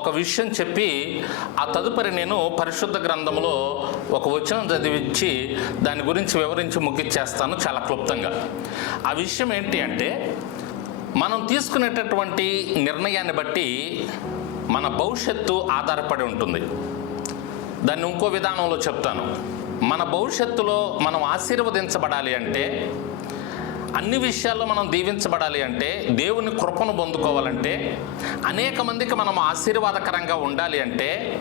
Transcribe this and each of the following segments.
ఒక విషయం చెప్పి ఆ తదుపరి నేను పరిశుద్ధ గ్రంథంలో ఒక వచనం చదివించి దాని గురించి వివరించి ముగిచ్చేస్తాను చాలా క్లుప్తంగా. ఆ విషయం ఏంటి అంటే మనం తీసుకునేటటువంటి నిర్ణయాన్ని బట్టి మన భవిష్యత్తు ఆధారపడి ఉంటుంది. దాన్ని ఇంకో విధానంలో చెప్తాను. మన భవిష్యత్తులో మనం ఆశీర్వదించబడాలి అంటే అన్ని విషయాల్లో మనం దీవించబడాలి అంటే దేవుని కృపను పొందుకోవాలంటే అనేక మందికి మనం ఆశీర్వాదకరంగా ఉండాలి అంటే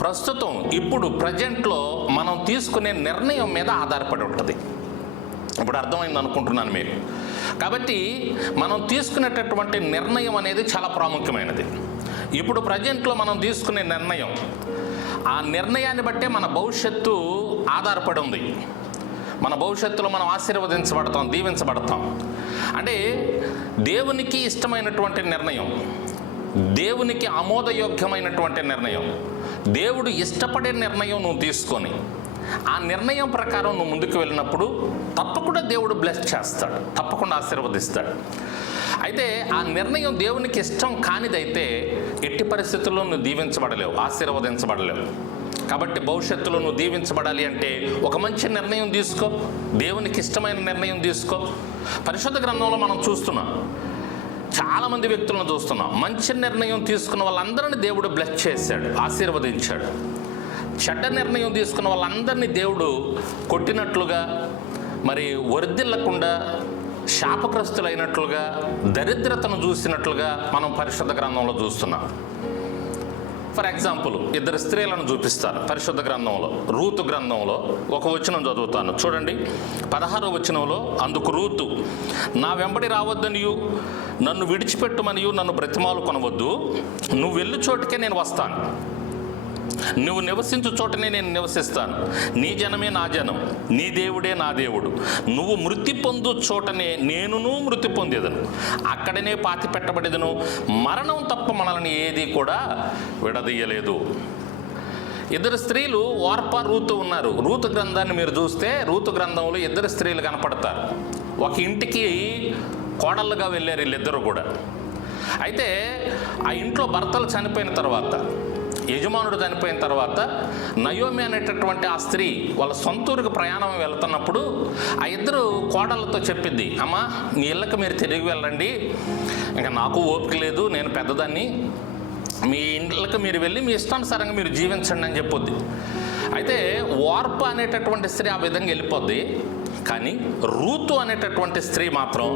ప్రస్తుతం ఇప్పుడు ప్రజెంట్లో మనం తీసుకునే నిర్ణయం మీద ఆధారపడి ఉంటుంది. ఇప్పుడు అర్థమైంది అనుకుంటున్నాను మీరు. కాబట్టి మనం తీసుకునేటటువంటి నిర్ణయం అనేది చాలా ప్రాముఖ్యమైనది. ఇప్పుడు ప్రజెంట్లో మనం తీసుకునే నిర్ణయం ఆ నిర్ణయాన్ని బట్టే మన భవిష్యత్తు ఆధారపడి ఉంది. మన భవిష్యత్తులో మనం ఆశీర్వదించబడతాం దీవించబడతాం. అంటే దేవునికి ఇష్టమైనటువంటి నిర్ణయం దేవునికి ఆమోదయోగ్యమైనటువంటి నిర్ణయం దేవుడు ఇష్టపడే నిర్ణయం నువ్వు తీసుకొని ఆ నిర్ణయం ప్రకారం నువ్వు ముందుకు వెళ్ళినప్పుడు తప్పకుండా దేవుడు బ్లెస్ చేస్తాడు తప్పకుండా ఆశీర్వదిస్తాడు. అయితే ఆ నిర్ణయం దేవునికి ఇష్టం కానిదైతే ఎట్టి పరిస్థితుల్లో నువ్వు దీవించబడలేవు ఆశీర్వదించబడలేవు. కాబట్టి భవిష్యత్తులో నువ్వు దీవించబడాలి అంటే ఒక మంచి నిర్ణయం తీసుకో దేవునికి ఇష్టమైన నిర్ణయం తీసుకో. పరిశుద్ధ గ్రంథంలో మనం చూస్తున్నాం చాలామంది వ్యక్తులను చూస్తున్నాం మంచి నిర్ణయం తీసుకున్న వాళ్ళందరినీ దేవుడు బ్లెస్ చేశాడు ఆశీర్వదించాడు. చెడ్డ నిర్ణయం తీసుకున్న వాళ్ళందరినీ దేవుడు కొట్టినట్లుగా మరి వరిదిల్లకుండా శాపగ్రస్తులైనట్లుగా దరిద్రతను చూసినట్లుగా మనం పరిశుద్ధ గ్రంథంలో చూస్తున్నాం. ఫర్ ఎగ్జాంపుల్ ఇద్దరు స్త్రీలను చూపిస్తారు పరిశుద్ధ గ్రంథంలో రూతు గ్రంథంలో. ఒక వచనం చదువుతాను. చూడండి. పదహారో వచనంలో అందుకు రూతు నా వెంబడి రావద్దనియు నన్ను విడిచిపెట్టుమనియు నన్ను బ్రతిమాలు కొనవద్దు. నువ్వు వెళ్ళు చోటుకే నేను వస్తాను. నువ్వు నివసించు చోటనే నేను నివసిస్తాను. నీ జనమే నా జనం నీ దేవుడే నా దేవుడు. నువ్వు మృతి పొందు చోటనే నేనును మృతి పొందేదను. అక్కడనే పాతి పెట్టబడేదను. మరణం తప్ప మనల్ని ఏది కూడా విడదీయలేదు. ఇద్దరు స్త్రీలు వార్ప రూతు ఉన్నారు. రూతు గ్రంథాన్ని మీరు చూస్తే రూతు గ్రంథంలో ఇద్దరు స్త్రీలు కనపడతారు. ఒక ఇంటికి కోడళ్ళుగా వెళ్ళారు వీళ్ళిద్దరూ కూడా. అయితే ఆ ఇంట్లో భర్తలు చనిపోయిన తర్వాత యజమానుడు చనిపోయిన తర్వాత నయోమి అనేటటువంటి ఆ స్త్రీ వాళ్ళ సొంతూరుకు ప్రయాణం వెళ్తున్నప్పుడు ఆ ఇద్దరు కోడళ్ళతో చెప్పింది అమ్మా మీ ఇళ్ళకి మీరు తిరిగి వెళ్ళండి. ఇంకా నాకు ఓపిక లేదు నేను పెద్దదాన్ని. మీ ఇంట్లోకి మీరు వెళ్ళి మీ ఇష్టానుసారంగా మీరు జీవించండి అని చెప్పొద్ది. అయితే వార్ప అనేటటువంటి స్త్రీ ఆ విధంగా వెళ్ళిపోద్ది. కానీ రూతు అనేటటువంటి స్త్రీ మాత్రం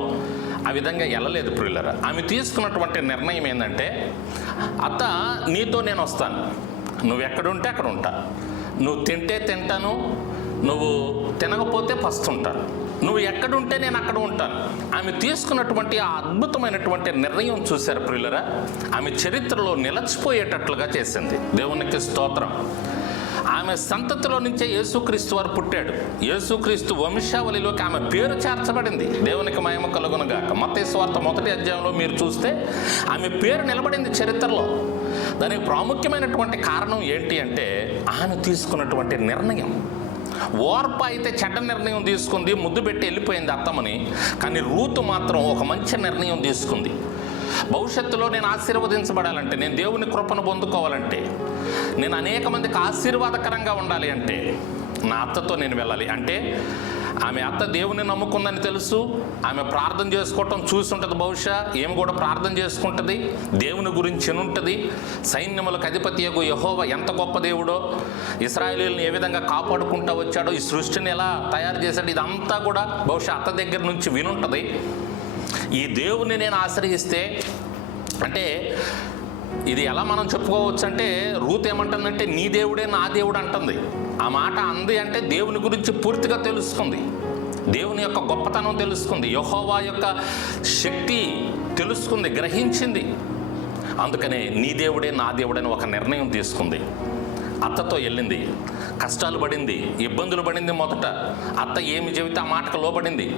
ఆ విధంగా వెళ్ళలేదు ప్రియులరా. ఆమె తీసుకున్నటువంటి నిర్ణయం ఏంటంటే అత్త నీతో నేను వస్తాను. నువ్వు ఎక్కడుంటే అక్కడ ఉంటా నువ్వు తింటే తింటాను నువ్వు తినకపోతే పస్తుంటాను నువ్వు ఎక్కడుంటే నేను అక్కడ ఉంటాను. ఆమె తీసుకున్నటువంటి ఆ అద్భుతమైనటువంటి నిర్ణయం చూశారు ప్రియులరా. ఆమె చరిత్రలో నిలచిపోయేటట్లుగా చేసింది. దేవునికి స్తోత్రం. ఆమె సంతతిలో నుంచే యేసుక్రీస్తు వారు పుట్టాడు. యేసుక్రీస్తు వంశావళిలోకి ఆమె పేరు చేర్చబడింది. దేవునికి మహిమ కలుగునగాక మత స్వార్థ మొదటి అధ్యాయంలో మీరు చూస్తే ఆమె పేరు నిలబడింది చరిత్రలో. దానికి ప్రాముఖ్యమైనటువంటి కారణం ఏంటి అంటే ఆమె తీసుకున్నటువంటి నిర్ణయం. ఓర్ప అయితే చెడ్డ నిర్ణయం తీసుకుంది ముద్దు పెట్టి వెళ్ళిపోయింది అత్తమని కానీ రూతు మాత్రం ఒక మంచి నిర్ణయం తీసుకుంది. భవిష్యత్తులో నేను ఆశీర్వదించబడాలంటే నేను దేవుని కృపను పొందుకోవాలంటే నేను అనేక మందికి ఆశీర్వాదకరంగా ఉండాలి అంటే నా అత్తతో నేను వెళ్ళాలి. అంటే ఆమె అత్త దేవుని నమ్ముకుందని తెలుసు ఆమె ప్రార్థన చేసుకోవటం చూసుంటుంది బహుశా ఏమి కూడా ప్రార్థన చేసుకుంటుంది దేవుని గురించి ఉంటుంది సైన్యములకు అధిపతి యొక్క యహోవ ఎంత గొప్ప దేవుడో ఇస్రాయలీలను ఏ విధంగా కాపాడుకుంటూ వచ్చాడో ఈ సృష్టిని ఎలా తయారు చేశాడు ఇదంతా కూడా బహుశా అత్త దగ్గర నుంచి వినుంటుంది. ఈ దేవుని నేను ఆశ్రయిస్తే అంటే ఇది ఎలా మనం చెప్పుకోవచ్చు అంటే రూత్ ఏమంటుందంటే నీ దేవుడే నా దేవుడు అంటుంది. ఆ మాట అంది అంటే దేవుని గురించి పూర్తిగా తెలుసుకుంది. దేవుని యొక్క గొప్పతనం తెలుసుకుంది. యహోవా యొక్క శక్తి తెలుసుకుంది గ్రహించింది. అందుకనే నీ దేవుడే నా దేవుడని ఒక నిర్ణయం తీసుకుంది. అత్తతో వెళ్ళింది. కష్టాలు పడింది ఇబ్బందులు పడింది మొదట. అత్త ఏమి చెబితే ఆ మాటకు లోబడింది.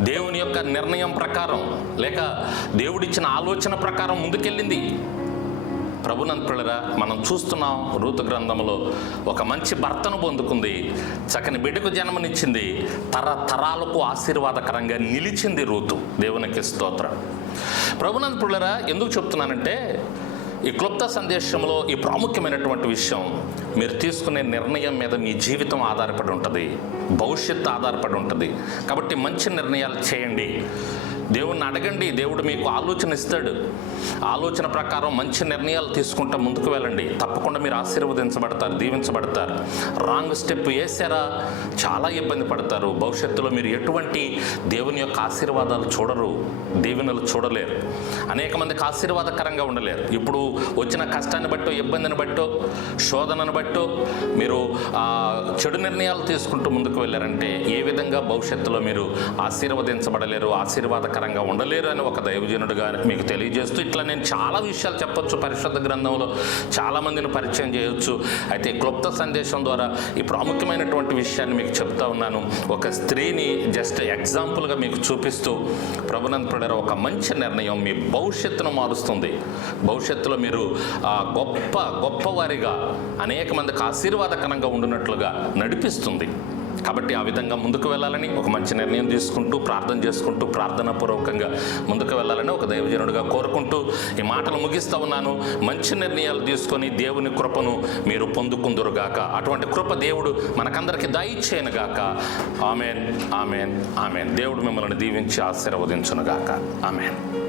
దేవుని యొక్క నిర్ణయం ప్రకారం లేక దేవుడిచ్చిన ఆలోచన ప్రకారం ముందుకెళ్ళింది. ప్రభునంతులరా మనం చూస్తున్నాం రూతు గ్రంథంలో ఒక మంచి భర్తను పొందుకుంది చక్కని బిడ్డకు జన్మనిచ్చింది తరతరాలకు ఆశీర్వాదకరంగా నిలిచింది రూతు. దేవునికి స్తోత్రం. ప్రభునంతులరా ఎందుకు చెప్తున్నానంటే ఈ క్లుప్త సందేశంలో ఈ ప్రాముఖ్యమైనటువంటి విషయం మీరు తీసుకునే నిర్ణయం మీద మీ జీవితం ఆధారపడి ఉంటుంది భవిష్యత్తు ఆధారపడి ఉంటుంది. కాబట్టి మంచి నిర్ణయాలు చేయండి. దేవుణ్ణి అడగండి దేవుడు మీకు ఆలోచన ఇస్తాడు. ఆలోచన ప్రకారం మంచి నిర్ణయాలు తీసుకుంటా ముందుకు వెళ్ళండి. తప్పకుండా మీరు ఆశీర్వదించబడతారు దీవించబడతారు. రాంగ్ స్టెప్ వేసారా చాలా ఇబ్బంది పడతారు. భవిష్యత్తులో మీరు ఎటువంటి దేవుని యొక్క ఆశీర్వాదాలు చూడరు దీవెనలు చూడలేరు. అనేక మందికి ఆశీర్వాదకరంగా ఉండలేరు. ఇప్పుడు వచ్చిన కష్టాన్ని బట్టో ఇబ్బందిని బట్టో శోధనను బట్టో మీరు చెడు నిర్ణయాలు తీసుకుంటూ ముందుకు వెళ్ళారంటే ఏ విధంగా భవిష్యత్తులో మీరు ఆశీర్వదించబడలేరు ఆశీర్వాదకరంగా ఉండలేరు అని ఒక దైవజనుడుగా మీకు తెలియజేస్తూ ఇట్లా నేను చాలా విషయాలు చెప్పొచ్చు పరిశుద్ధ గ్రంథంలో. చాలా మందిని పరిచయం చేయొచ్చు. అయితే క్లుప్త సందేశం ద్వారా ఈ ప్రాముఖ్యమైనటువంటి విషయాన్ని మీకు చెప్తా ఉన్నాను. ఒక స్త్రీని జస్ట్ ఎగ్జాంపుల్గా మీకు చూపిస్తూ ప్రభునంద్ ప్రడర్ ఒక మంచి నిర్ణయం మీ భవిష్యత్తును మారుస్తుంది. భవిష్యత్తులో మీరు గొప్ప గొప్పవారిగా అనేక మందికి ఆశీర్వాదకరంగా ఉండినట్లుగా నడిపిస్తుంది. కాబట్టి ఆ విధంగా ముందుకు వెళ్ళాలని ఒక మంచి నిర్ణయం తీసుకుంటూ ప్రార్థన చేసుకుంటూ ప్రార్థన పూర్వకంగా ముందుకు వెళ్ళాలని ఒక దైవజనుడిగా కోరుకుంటూ ఈ మాటలు ముగిస్తూ ఉన్నాను. మంచి నిర్ణయాలు తీసుకొని దేవుని కృపను మీరు పొందుకుందురుగాక. అటువంటి కృప దేవుడు మనకందరికి దయచేయనుగాక. Amen amen amen. దేవుడు మిమ్మల్ని దీవించి ఆశీర్వదించునుగాక. ఆమెన్.